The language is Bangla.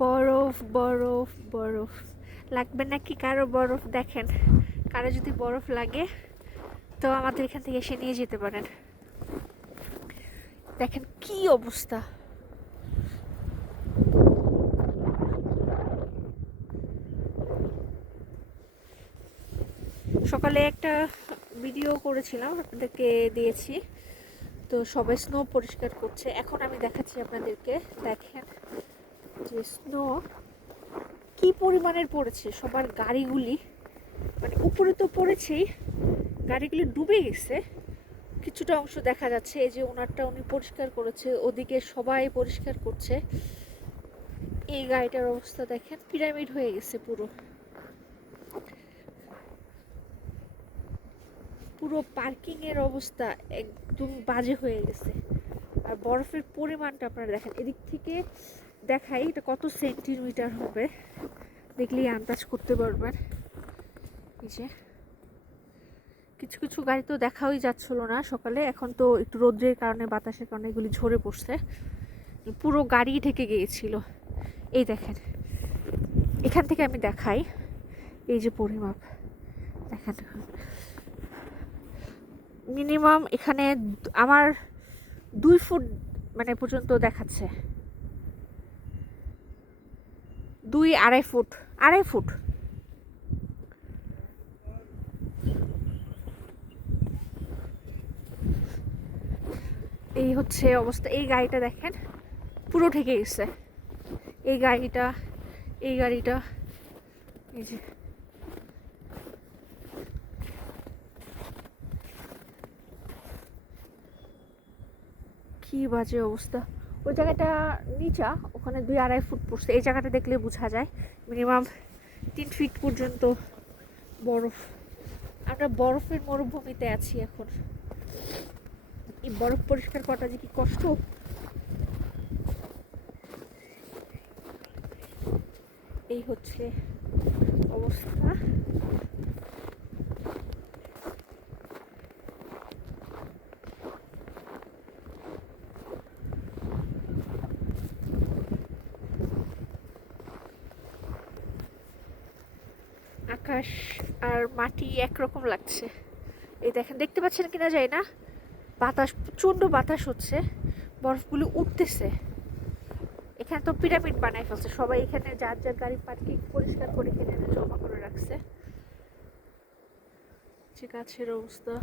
বরফ বরফ বরফ লাগবে নাকি কারো বরফ? দেখেন, কারো যদি বরফ লাগে তো আমাদের এখান থেকে এসে নিয়ে যেতে পারেন। দেখেন কি অবস্থা। সকালে একটা ভিডিও করেছিলাম, আপনাদেরকে দিয়েছি। তো সবাই স্নো পরিষ্কার করছে। এখন আমি দেখাচ্ছি আপনাদেরকে। দেখেন যে স্নো কি পরিমাণের পড়েছে। সবার গাড়িগুলি মানে উপরে তো পড়েছেই, গাড়িগুলি ডুবে গেছে। কিছুটা অংশ দেখা যাচ্ছে। এই যে ওনারটা উনি পরিষ্কার করেছে, ওদিকে সবাই পরিষ্কার করছে। এই গাড়িটার অবস্থা দেখেন, পিরামিড হয়ে গেছে পুরো। পুরো পার্কিং এর অবস্থা একদম বাজে হয়ে গেছে। আর বরফের পরিমাণটা আপনারা দেখেন, এদিক থেকে দেখাই এটা কত সেন্টিমিটার হবে, দেখলেই আন্দাজ করতে পারবেন। এই যে কিছু কিছু গাড়ি তো দেখাই যাচ্ছিল না সকালে, এখন তো একটু রোদ্রের কারণে বাতাসের কারণে এগুলি ঝরে পড়ছে। পুরো গাড়ি ঢেকে গিয়েছিল। এই দেখেন, এখান থেকে আমি দেখাই, এই যে পরিমাপ দেখেন, মিনিমাম এখানে আমার 2 ফুট মানে পর্যন্ত দেখাচ্ছে। 2-2.5 ফুট, 2.5 ফুট। এই হচ্ছে অবস্থা। এই গাড়িটা দেখেন পুরো ঢেকে গেছে। এই গাড়িটা, এই গাড়িটা, এই যে কি বাজে অবস্থা। ওই জায়গাটা নিচা, ওখানে 2-2.5 ফুট পড়ছে। এই জায়গাটা দেখলে বোঝা যায় মিনিমাম 3 ফিট পর্যন্ত বরফ। আমরা বরফের মরুভূমিতে আছি এখন। এই বরফ পরিষ্কার করাটা যে কি কষ্ট। এই হচ্ছে অবস্থা। আকাশ আর মাটি একরকম লাগছে। এই দেখেন, দেখতে পাচ্ছেন কিনা যায় না, বাতাস, প্রচন্ড বাতাস হচ্ছে, বরফগুলো উঠতেছে। এখানে তো পিরামিড বানাই ফেলছে সবাই, এখানে যার যার গাড়ি পার্কিং পরিষ্কার করে এখানে জমা করে রাখছে। যে গাছের অবস্থা।